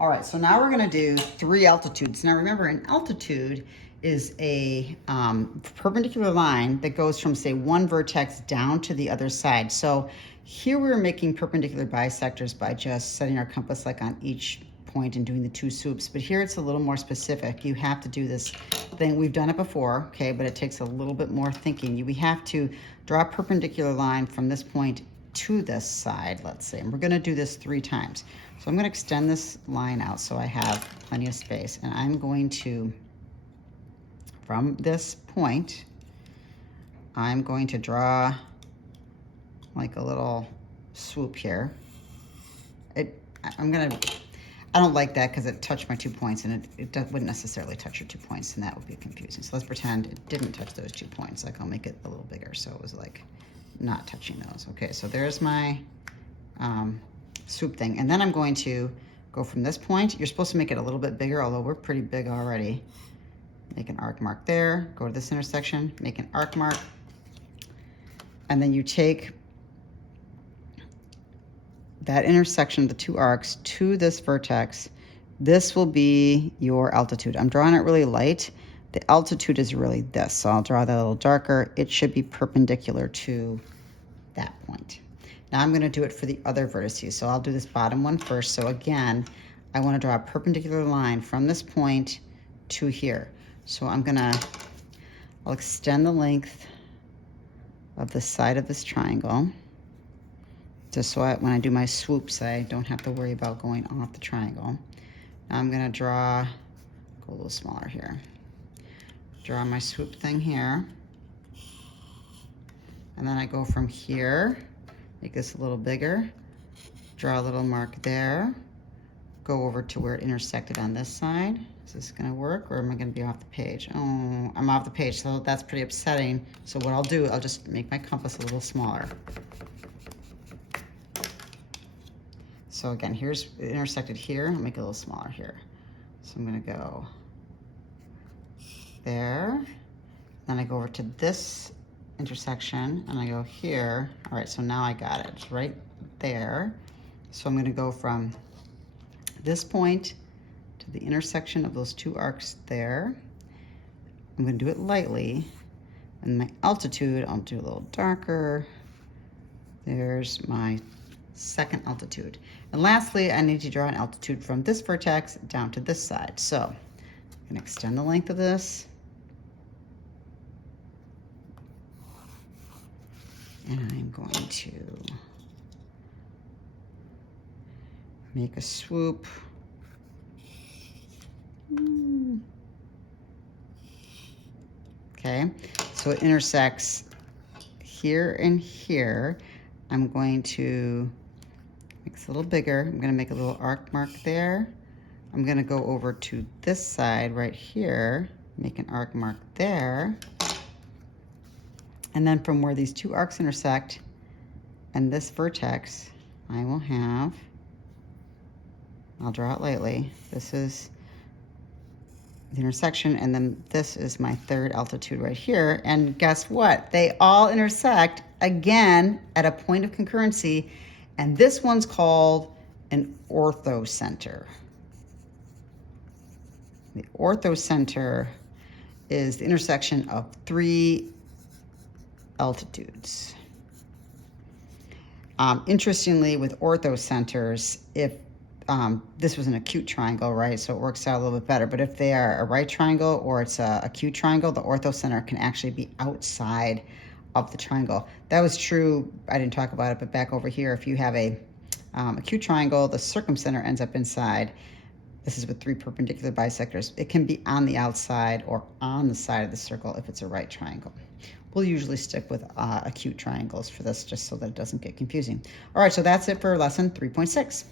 All right, so now we're gonna do 3 altitudes. Now remember, an altitude is a perpendicular line that goes from, say, one vertex down to the other side. So here we're making perpendicular bisectors by just setting our compass like on each point and doing the 2 swoops. But here it's a little more specific. You have to do this thing. We've done it before, okay, but it takes a little bit more thinking. We have to draw a perpendicular line from this point to this side, let's say, and we're gonna do this 3 times. So I'm gonna extend this line out so I have plenty of space, and I'm going to, from this point, I'm going to draw like a little swoop here. I don't like that because it touched my 2 points, and it wouldn't necessarily touch your 2 points, and that would be confusing. So let's pretend it didn't touch those 2 points. Like, I'll make it a little bigger so it was like not touching those. Okay, so there's my swoop thing. And then I'm going to go from this point. You're supposed to make it a little bit bigger, although we're pretty big already. Make an arc mark there, go to this intersection, make an arc mark, and then you take that intersection of the 2 arcs to this vertex. This will be your altitude. I'm drawing it really light. The altitude is really this, so I'll draw that a little darker. It should be perpendicular to that point. Now I'm gonna do it for the other vertices. So I'll do this bottom one first. So again, I wanna draw a perpendicular line from this point to here. So I'll extend the length of the side of this triangle, just so when I do my swoops, I don't have to worry about going off the triangle. Now I'm gonna go a little smaller here. Draw my swoop thing here. And then I go from here, make this a little bigger, draw a little mark there, go over to where it intersected on this side. Is this gonna work, or am I gonna be off the page? Oh, I'm off the page, so that's pretty upsetting. So what I'll do, I'll just make my compass a little smaller. So again, here's it intersected here, I'll make it a little smaller here. So I'm gonna go there, then I go over to this intersection and I go here. All right, so now I got it, it's right there. So I'm gonna go from this point to the intersection of those 2 arcs there. I'm gonna do it lightly, and my altitude, I'll do a little darker. There's my second altitude. And lastly, I need to draw an altitude from this vertex down to this side. So I'm gonna extend the length of this. And I'm going to make a swoop. Okay, so it intersects here and here. I'm going to make this a little bigger. I'm gonna make a little arc mark there. I'm gonna go over to this side right here, make an arc mark there. And then from where these 2 arcs intersect and this vertex, I'll draw it lightly. This is the intersection, and then this is my 3rd altitude right here. And guess what? They all intersect again at a point of concurrency, and this one's called an orthocenter. The orthocenter is the intersection of 3 altitudes. Interestingly, with orthocenters, if this was an acute triangle, right, so it works out a little bit better, but if they are a right triangle or it's a acute triangle, the orthocenter can actually be outside of the triangle. That was true, I didn't talk about it, but back over here, if you have a acute triangle, the circumcenter ends up inside. This is with 3 perpendicular bisectors. It can be on the outside or on the side of the circle if it's a right triangle. We'll usually stick with acute triangles for this just so that it doesn't get confusing. All right, so that's it for lesson 3.6.